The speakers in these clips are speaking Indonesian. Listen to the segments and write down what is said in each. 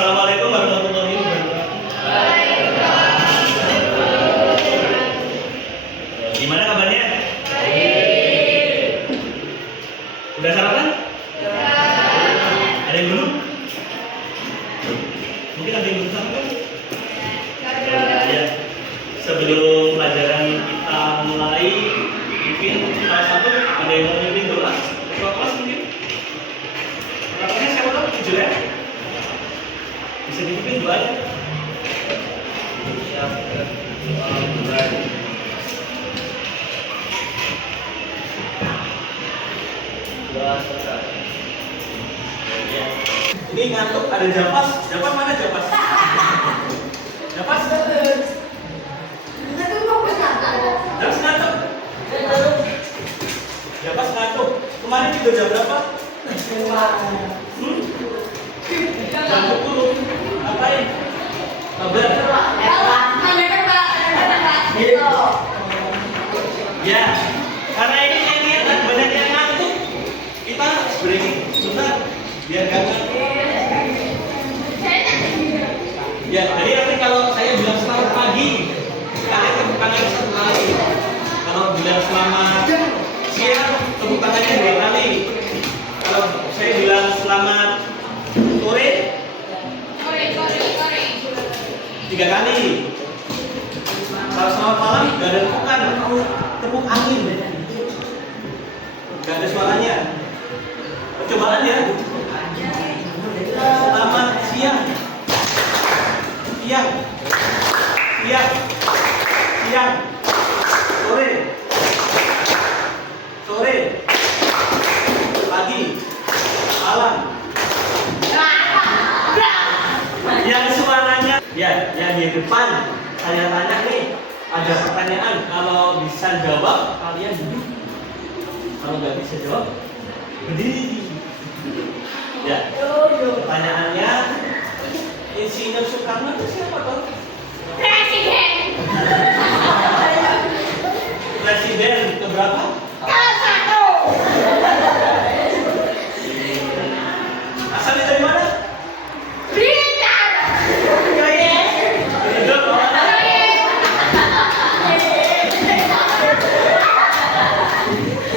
Assalamualaikum warahmatullahi wabarakatuh. Gimana kabarnya? Udah sarapan? Ada yang belum? Mungkin ada yang belum sarapan? Ya. Sebelum pelajaran kita mulai, mungkin salah satu ada yang mau mimpin doa. Ketua kelas mungkin? Namanya siapa tahu? Jujur ya? Bisa dipimpin doanya. Ini ngantuk, ada Japas. Japas mana Japas? Japas? Japas ngantuk. Japas ngantuk. Kemarin juga jam berapa? Jam 10. Ngapain? Kabar? Ya, karena ini saya lihat banyak yang ngantuk. Kita breaking sebentar biar gak ngantuk. Ya, jadi nanti kalau saya bilang selamat pagi, kalian tepuk tangannya satu kali. Kalau bilang selamat siang, tepuk tangannya 2 kali. Kalau saya bilang selamat sore, 3 kali. Kalau selamat malam, gak ada tepukan, tepuk angin. Gak ada suaranya. Percobaan ya. Selamat siang. Siang, siang, siang, sore, sore, pagi, malam. Yang suaranya, ya, yang di depan saya tanya nih, ada pertanyaan. Kalau bisa jawab, kalian duduk. Kalau nggak bisa jawab, berdiri. Ya, pertanyaannya. Insinyur Soekarno itu siapa toh? Presiden. Presiden keberapa? Ke-1. Asalnya dari mana? Blitar.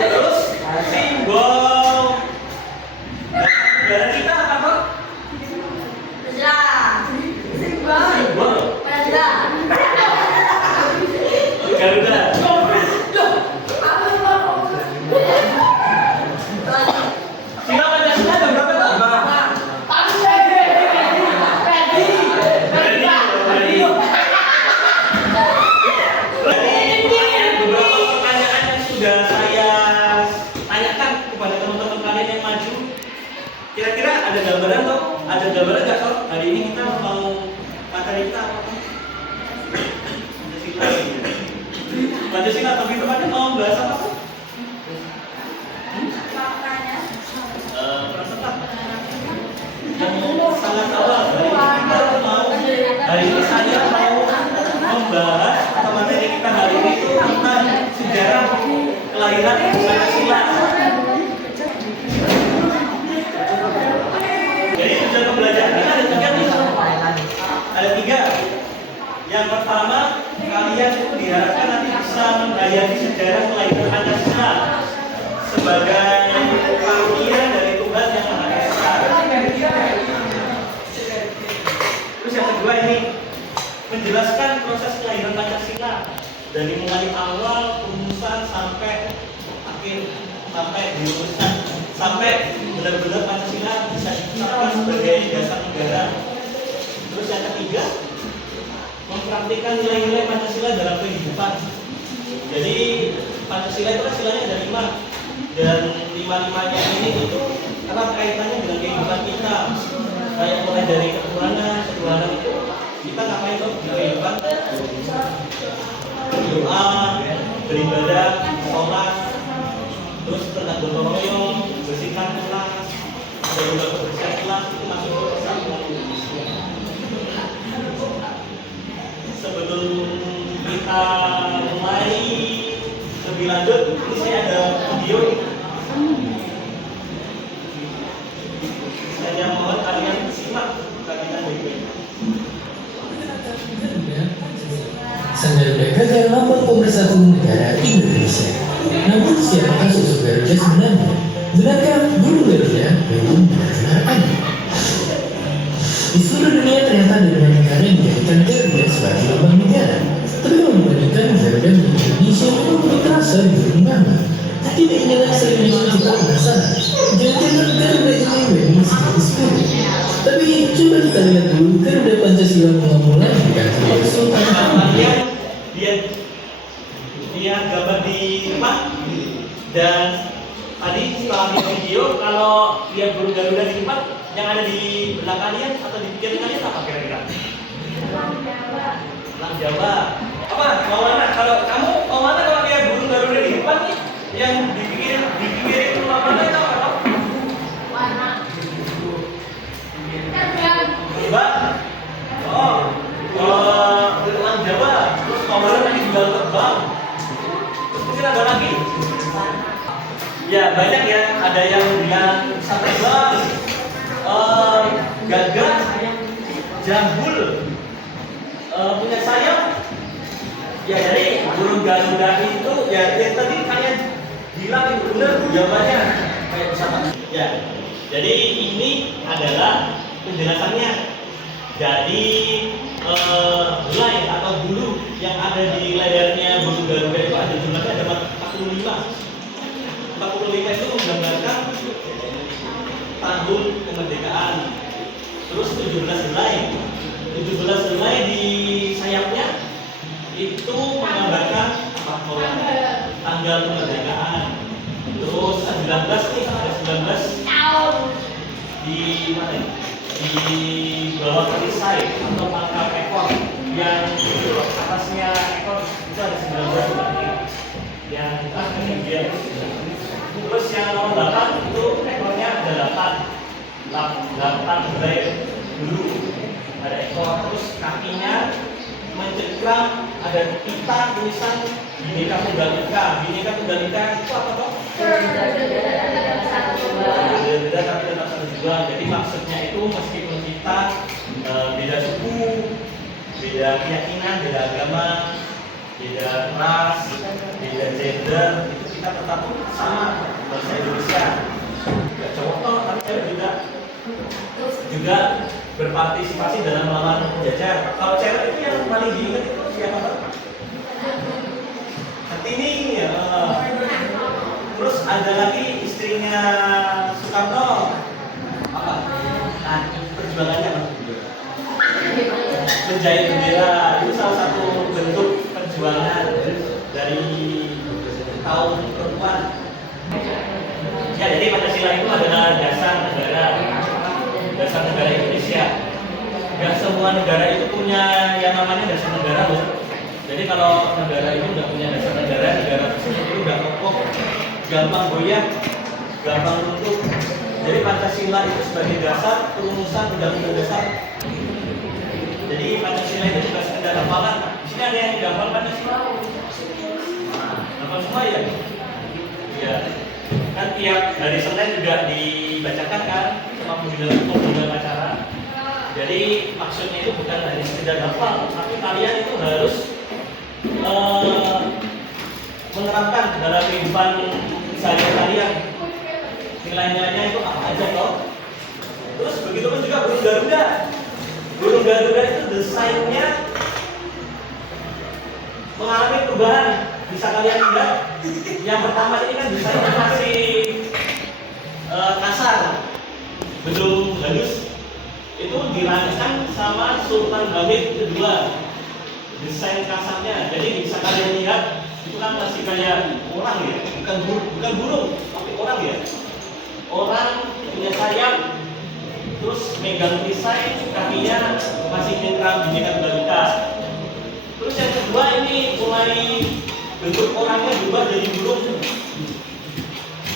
Terus simbol negara kita apa toh? Simbol Garuda. Sila Pancasila ada berapa toh? Beberapa pertanyaan yang sudah saya tanyakan kepada teman-teman kalian yang maju. Kira-kira ada gambaran toh? Ada gambaran nggak toh? Hari ini kita mau materi kita apa? Pancasila. Pancasila tapi tempatnya mau bahas apa tuh? Perang serta. Yang sangat awal hari ini saya mau membahas atau materi kita hari ini itu tentang sejarah kelahiran Pancasila. Jadi tujuan pembelajaran kita ada 3 nih. Ada 3. Yang pertama, kalian itu diharapkan nanti bisa menghayati sejarah kelahiran Pancasila sebagai panggilan dari Tuhan yang Maha Esa. Terus yang kedua ini menjelaskan proses kelahiran Pancasila dari mulai awal rumusan sampai akhir, sampai dirumuskan, sampai benar-benar Pancasila bisa ditetapkan sebagai dasar negara. Terus yang ketiga, mempraktikkan nilai-nilai Pancasila dalam kehidupan. Jadi Pancasila itu kan silanya ada 5, dan 5-5-nya ini itu erat kaitannya dengan kehidupan kita. Kayak mulai dari ketuhanan itu kita ngapain tuh di kehidupan? Doa, beribadah, sholat, terus tentang gotong royong, bersihkan kelas, dan juga kebersihan kelas itu masuk ke kesatuan. Sebelum kita mulai lebih lanjut, ini saya ada video. Saya mohon kalian simak, bukan kita Sang Garuda gagal lapor Pemersatu Negara Indonesia. Namun siapakah sosok Garuda sebenarnya? Benarkah burung Garuda memang benar-benar ada? Di seluruh dunia ternyata ada banyak negara yang menjadikan Garuda sebagai lambang negara. Tapi kalau dibandingkan Garuda di Indonesia memang lebih terasa di mana. Tidak inilah sering bikin kita penasaran. Jangan-jangan Garuda ini memang seperti spirit. Tapi coba kita lihat dulu Garuda Pancasila mula-mula dengan Garuda Sultan Kalian lihat gambar di depan, dan tadi setelah di video kalau lihat burung Garuda di depan, yang ada di belakang kalian atau di pikiran kalian apa kira-kira? Elang Jawa. Apa? Mau mana? Kalau kamu mau mana kalau lihat burung Garuda di depan nih? Yang dipikirin rumah mana itu apa? Warna. Terbang. Mbak? Oh, elang Jawa. Terus mau mana tadi juga terbang? Terus mungkin ada lagi? Ya banyak ya. Ada yang bilang bisa terbang, gagak, jambul, punya sayap. Ya jadi burung Garuda itu ya yang tadi kalian bilang itu benar jawabannya kayak bisa ya. Jadi ini adalah penjelasannya. Jadi helai atau bulu yang ada di lehernya burung Garuda itu ada jumlahnya ada 45. 45 itu menggambarkan tahun kemerdekaan. Terus 17 helai. 17 helai di sayapnya itu menggambarkan tanggal kemerdekaan. Terus 19 nih, ada 19 Tahun. di mana ya? Di bawah perisai atau pangkal ekor yang atasnya ekor itu ada 19 berarti. Yang kemudian terus yang nomor 8 itu ekornya ada 8 helai dulu ada ekor. Terus kakinya mencekram, ada pita tulisan Bhinneka Tunggal Ika. Bhinneka Tunggal Ika itu apa toh? Berbeda tapi tetap satu tujuan. Jadi maksudnya itu meskipun kita beda suku, beda keyakinan, beda agama, beda ras, beda gender, itu kita tetap sama bangsa Indonesia. Gak cowok toh, tapi cewek juga berpartisipasi dalam melawan penjajah. Kalau cewek itu yang paling diingat itu siapa Pak? Kartini. Terus ada lagi istrinya Soekarno. Apa? Nah, perjuangannya apa? Menjahit bendera. Itu salah satu bentuk perjuangan dari kaum perempuan. Ya, jadi Pancasila itu adalah dasar negara Indonesia. Gak semua negara itu punya yang namanya dasar negara loh. Jadi kalau negara itu nggak punya dasar negara, negara tersebut itu nggak kokoh, gampang goyah, gampang runtuh. Jadi Pancasila itu sebagai dasar perumusan undang-undang dasar. Jadi Pancasila itu bukan sekedar hafalan. Di sini ada yang gambar Pancasila. Hafal semua ya? Iya. Kan tiap hari Senin juga dibacakan kan sama pembina acara. Jadi maksudnya itu bukan hanya sekedar hafal, tapi kalian itu harus menerapkan dalam kehidupan sehari-hari. Nilai-nilainya itu apa aja toh? Terus begitu pun juga burung Garuda. Burung Garuda itu desainnya mengalami perubahan. Bisa kalian lihat, yang pertama ini kan desainnya masih kasar, belum halus. Itu dirancang sama Sultan Hamid kedua. Desain kasarnya, jadi bisa kalian lihat itu kan masih kayak orang ya, bukan burung, tapi orang ya. Orang punya sayap, terus megang perisai, kakinya masih nyengkram Bhinneka Tunggal Ika. Terus yang kedua ini mulai bentuk orangnya berubah jadi burung,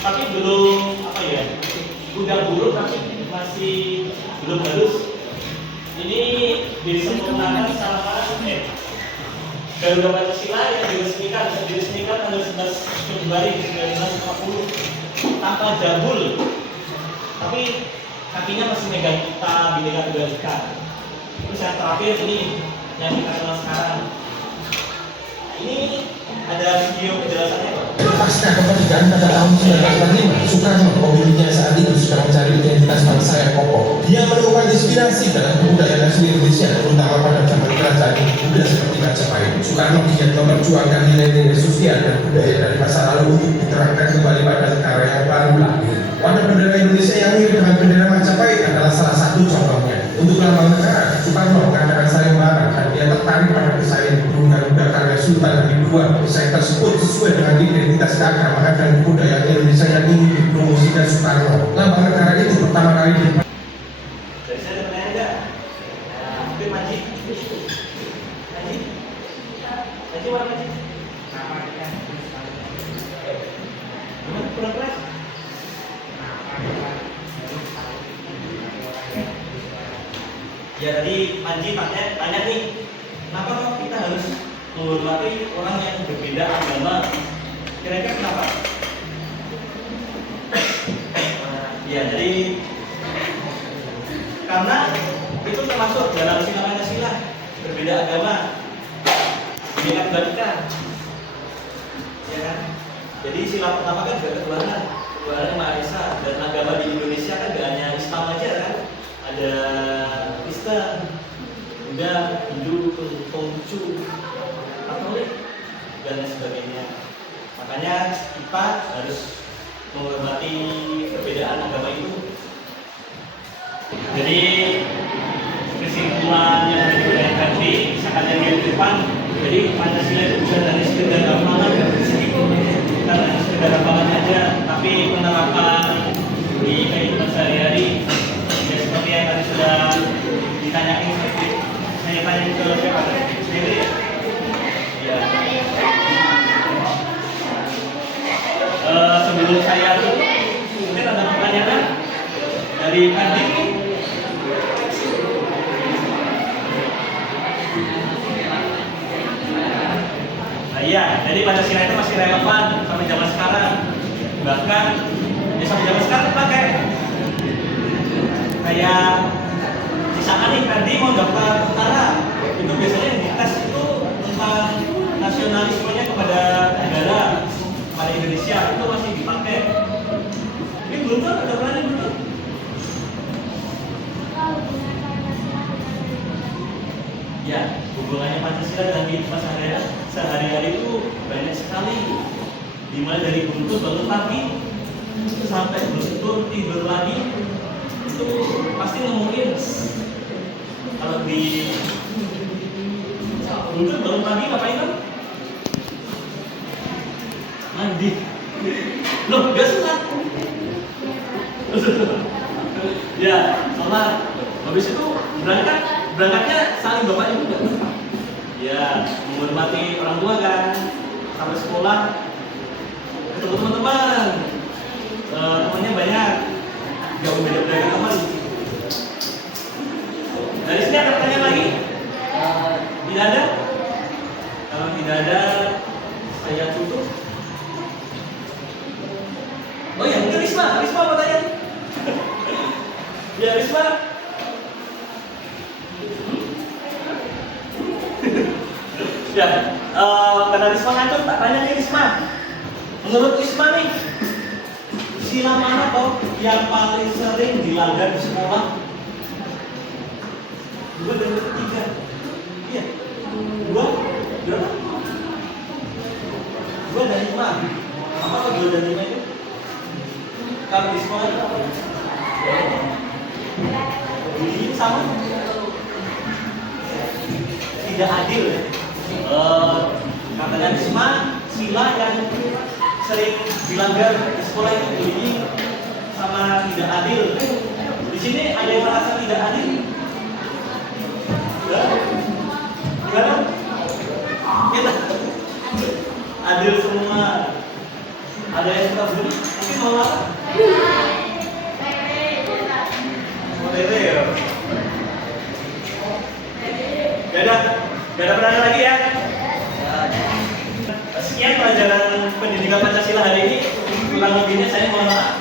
tapi belum apa ya, udah burung tapi masih belum halus. Ini disempurnakan sama Garuda Pancasila yang diresmikan tanggal 11 Februari 1950 tanpa jambul, tapi kakinya masih megang pita Bhinneka Tunggal Ika. Terus yang terakhir ini yang kita kenal sekarang Ini ada video penjelasannya Pak. Pasca kemerdekaan pada tahun 1945, Soekarno, pemiliknya saat itu sedang mencari identitas bangsa yang kokoh. Dia menemukan inspirasi dalam kebudayaan asli Indonesia, terutama pada zaman kerajaan Hindia seperti Majapahit. Soekarno giat memperjuangkan nilai-nilai sosial dan budaya dari masa lalu untuk diterapkan kembali pada negara yang baru lahir. Warna bendera Indonesia yang mirip dengan bendera Majapahit adalah salah satu contohnya. Untuk lambang negara, Soekarno mengatakan sayembara dan dia tertarik pada desain burung Garuda karya Sultan Hamid II. Desain tersebut sesuai dengan identitas keagamaan dan kebudayaan Indonesia yang ingin dipromosikan Soekarno. Lambang negara itu pertama kali dipakai. Dari saya ada pertanyaan enggak? Oke, Maji. Maji? Maji mana Maji? Gimana? Kurang keras? Ya tadi Panji tanya nih, kenapa kok kita harus menghormati orang yang berbeda agama? Kira-kira kenapa? Ya jadi karena itu termasuk dalam sila Pancasila, berbeda agama, Bhinneka Tunggal Ika, ya kan? Jadi sila pertama kan juga ketuhanan, Tuhan yang Maha Esa, dan agama di Indonesia kan gak hanya Islam aja kan? Ada Kristen, Buddha, Hindu, Konghucu, Katolik, dan lain sebagainya. Makanya kita harus menghormati perbedaan agama itu. Jadi kesimpulan yang diberikan tadi, misalkan yang di depan, jadi Pancasila itu bukan dari sekedar hafalan, karena sekedar hafalan aja, tapi penerapan di kehidupan sehari-hari. Seperti yang tadi sudah ditanyakan, saya tanya ke siapa? Sendiri ya? Ya. Sebelum saya tutup, mungkin ada pertanyaan dari Adi. Nah, iya, jadi Pancasila itu masih relevan sampai zaman sekarang. Bahkan ya sampai zaman sekarang pakai. Kayak misalkan nih tadi mau daftar tentara, itu biasanya yang dites itu tentang nasionalismenya kepada negara, kepada Indonesia, itu masih dipakai. Ini belum kan ada berani belum? Ya, hubungannya Pancasila dengan kehidupan sehari-hari itu banyak sekali. Dimulai dari guntur bangun pagi sampai guntur tidur lagi. Itu pasti ngomongin kalau di Guntur bangun pagi ngapain kan? Mandi. Loh, gak susah. Ya, sholat. Habis itu berangkatnya saling bapak ibu gak? Ya, menghormati orang tua kan. Sampai sekolah ketemu teman-teman. Temannya banyak. Gak beda-beda teman. Dari sini ada pertanyaan lagi? Tidak ada? Kalau tidak ada, saya tutup. Oh ya, mungkin Risma mau tanya. Ya Risma. Ya, karena Risma ngantuk, tak tanya nih Risma. Menurut Risma nih, sila mana toh yang paling sering dilanggar di sekolah? 2 dan 3. Iya. 2 berapa? 2 dan 5. Apa 2 dan 5 itu? Kalau di sekolah itu apa? Ini sama? Tidak adil ya? Katanya Risma, sila yang sering dilanggar di sekolah itu bunyi sama tidak adil. Di sini ada yang merasa tidak adil? Gimana? Kita adil semua. Ada yang suka bunyi? Mungkin mau apa? Mau tete ya? Gak ada pertanyaan lagi ya? Sekian pelajaran pendidikan Pancasila hari ini. Kurang lebihnya saya mohon maaf.